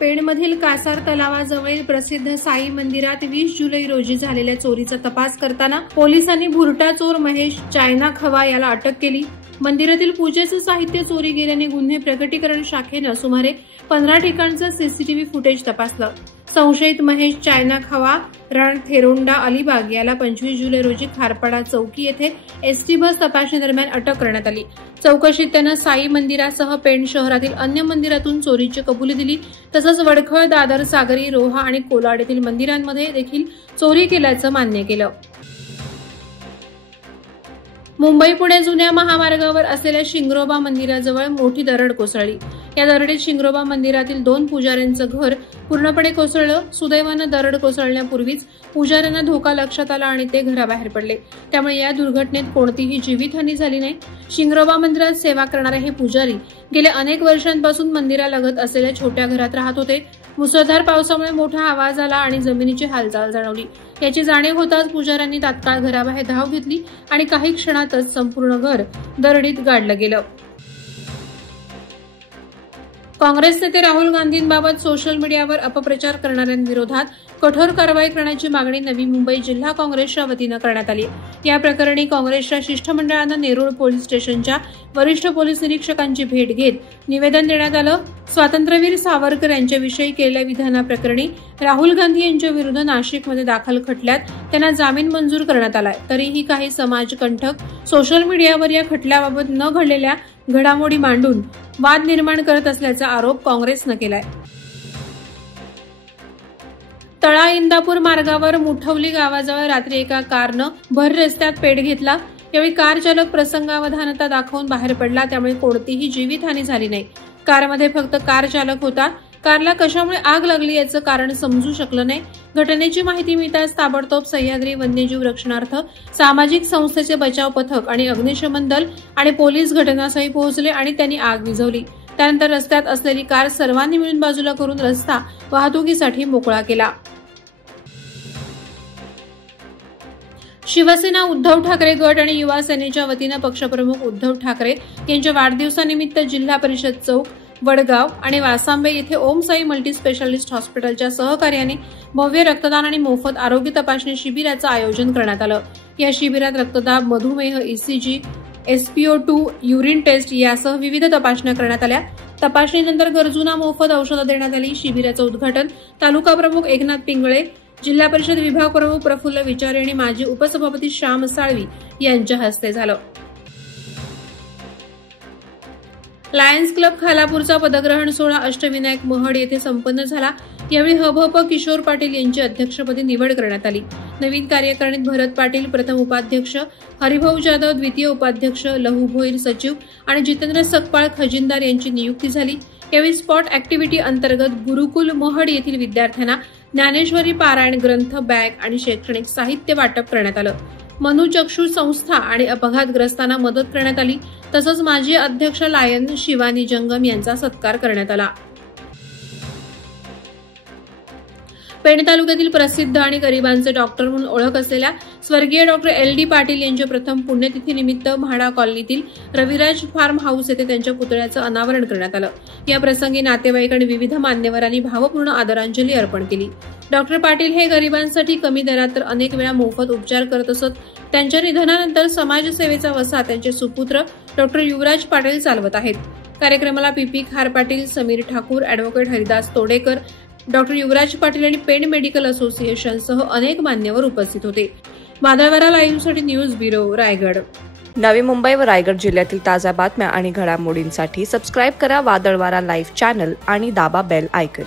पेणमधील कासार तलावाजवळील प्रसिद्ध साई मंदिरात 20 जुलै रोजी झालेल्या चोरीचा तपास करताना पोलिसांनी भुरटा चोर महेश चायना खवा याला अटक केली। मंदिरातील पूजेचं साहित्य चोरी गेल्याने गुन्हे प्रकटीकरण शाखेनं सुमारे 15 ठिकाणचं सीसीटीव्ही फुटेज तपासलं। संशयित महेश चायना खवा रणथेरोंडा अलिबाग याला 25 जुलै रोजी खारपाडा चौकी येथे एसटी बस तपासणी दरम्यान अटक करण्यात आली। चौकशीत त्यानं साई मंदिरासह पेण शहरातील अन्य मंदिरातून चोरीची कबुली दिली। तसंच वडखळ, दादर, सागरी, रोहा आणि कोलाड येथील मंदिरांमध्ये देखील चोरी केल्याचं मान्य केलं। मुंबई पुणे जुन्या महामार्गावर असलेल्या शिंगरोबा मंदिराजवळ मोठी दरड कोसळली। या दरडीत शिंगरोबा मंदिरातील 2 पुजाऱ्यांचं घर पूर्णपणे कोसळलं। सुदैवानं दरड कोसळण्यापूर्वीच पुजाऱ्यांना धोका लक्षात आला आणि ते घराबाहेर पडले। त्यामुळे या दुर्घटनेत कोणतीही जीवितहानी झाली नाही। शिंगरोबा मंदिरात सेवा करणारे हे पुजारी गेल्या अनेक वर्षांपासून मंदिरालगत असलेल्या छोट्या घरात राहत होते। मुसळधार पावसामुळे मोठा आवाज आला आणि जमिनीची हालचाल जाणवली। याची जाणीव होताच पुजाऱ्यांनी तात्काळ घराबाहेर धाव घेतली आणि काही क्षणातच संपूर्ण घर दरडीत गाडलं गेलं। काँग्रेस नेते राहुल गांधींबाबत सोशल मीडियावर अपप्रचार करणाऱ्यांविरोधात कठोर कारवाई करण्याची मागणी नवी मुंबई जिल्हा काँग्रेसच्या वतीनं करण्यात आली। या प्रकरणी काँग्रेसच्या शिष्टमंडळानं नेरूळ पोलीस स्टेशनच्या वरिष्ठ पोलीस निरीक्षकांची भेट घेत निवेदन देण्यात आलं। स्वातंत्र्यवीर सावरकर यांच्याविषयी केलेल्या विधानाप्रकरणी राहुल गांधी यांच्या विरुद्ध नाशिकमध्ये दाखल खटल्यात त्यांना जामीन मंजूर करण्यात आलाय। तरीही काही समाजकंटक सोशल मीडियावर या खटल्याबाबत न घडलेल्या घडामोडी मांडून वाद निर्माण करत असल्याचा आरोप काँग्रेसनं केलाय। तळा इंदापूर मार्गावर मुठवली गावाजवळ रात्री एका कारनं भर रस्त्यात पेट घेतला। यावेळी कार चालक प्रसंगावधानता दाखवून बाहेर पडला, त्यामुळे कोणतीही जीवितहानी झाली नाही। कारमध्ये फक्त कार चालक होता। कारला कशामुळे आग लागली याचं कारण समजू शकलं नाही। घटनेची माहिती मिळताच ताबडतोब सह्याद्री वन्यजीव रक्षणार्थ सामाजिक संस्थेचे बचाव पथक आणि अग्निशमन दल आणि पोलीस घटनास्थळी पोहोचले आणि त्यांनी आग विझवली। त्यानंतर रस्त्यात असलेली कार सर्वांनी मिळून बाजूला करून रस्ता वाहतुकीसाठी मोकळा केला। शिवसेना, उद्धव ठाकरे गट आणि युवा सेनेच्या वतीनं पक्षप्रमुख उद्धव ठाकरे यांच्या वाढदिवसानिमित्त जिल्हा परिषद चौक, वडगाव आणि वासांबे येथे ओम साई मल्टी स्पेशालिस्ट हॉस्पिटलच्या सहकार्याने भव्य रक्तदान आणि मोफत आरोग्य तपासणी शिबिराचं आयोजन करण्यात आलं। या शिबिरात रक्तदाब, मधुमेह, ईसीजी, SpO2, युरिन टेस्ट यासह विविध तपासण्या करण्यात आल्या। तपासणीनंतर गरजूंना मोफत औषधं देण्यात आली। शिबिराचं उद्घाटन तालुका प्रमुख एकनाथ पिंगळे, जिल्हा परिषद विभाग प्रमुख प्रफुल्ल विचारे आणि माजी उपसभापती श्याम साळवी यांच्या हस्ते झालं। लायन्स क्लब खालापूरचा पदग्रहण सोहळा अष्टविनायक महड येथे संपन्न झाला। यावेळी हभप किशोर पाटील यांची अध्यक्षपदी निवड करण्यात आली। नवीन कार्यकारिणीत भरत पाटील प्रथम उपाध्यक्ष, हरिभाऊ जाधव द्वितीय उपाध्यक्ष, लहू भोईर सचिव आणि जितेंद्र सकपाळ खजिनदार यांची नियुक्ती झाली। यावेळी स्पॉट ऍक्टिव्हिटी अंतर्गत गुरुकुल महड येथील विद्यार्थ्यांना ज्ञानेश्वरी पारायण ग्रंथ, बॅग आणि शैक्षणिक साहित्य वाटप करण्यात आलं। मनुचक्षू संस्था आणि अपघातग्रस्तांना मदत करण्यात आली। तसंच माजी अध्यक्ष लायन शिवानी जंगम यांचा सत्कार करण्यात आला। पेण तालुक्यातील प्रसिद्ध आणि गरिबांचे डॉक्टर म्हणून ओळख असलेल्या स्वर्गीय डॉक्टर LD पाटील यांच्या प्रथम पुण्यतिथीनिमित्त म्हाडा कॉलनीतील रविराज फार्म हाऊस येथे त्यांच्या पुतळ्याचं अनावरण करण्यात आलं। या प्रसंगी नातेवाईक आणि विविध मान्यवरांनी भावपूर्ण आदरांजली अर्पण केली। डॉक्टर पाटील हे गरिबांसाठी कमी दरात तर अनेक वेळा मोफत उपचार करत असत। त्यांच्या निधनानंतर समाजसेवेचा वसा त्यांचे सुपुत्र डॉक्टर युवराज पाटील चालवत आहेत। कार्यक्रमाला PP खार पाटील, समीर ठाकूर, अॅडव्होकेट हरिदास तोडेकर, डॉक्टर युवराज पाटील आणि पेण मेडिकल असोसिएशनसह अनेक मान्यवर उपस्थित होते। माधववारा लाईव्हसाठी न्यूज ब्युरो, रायगड। नवी मुंबई व रायगड जिल्ह्यातील ताज्या बातम्या आणि घडामोडींसाठी सबस्क्राईब करा वादळवारा लाईव्ह चॅनल आणि दाबा बेल आयकॉन।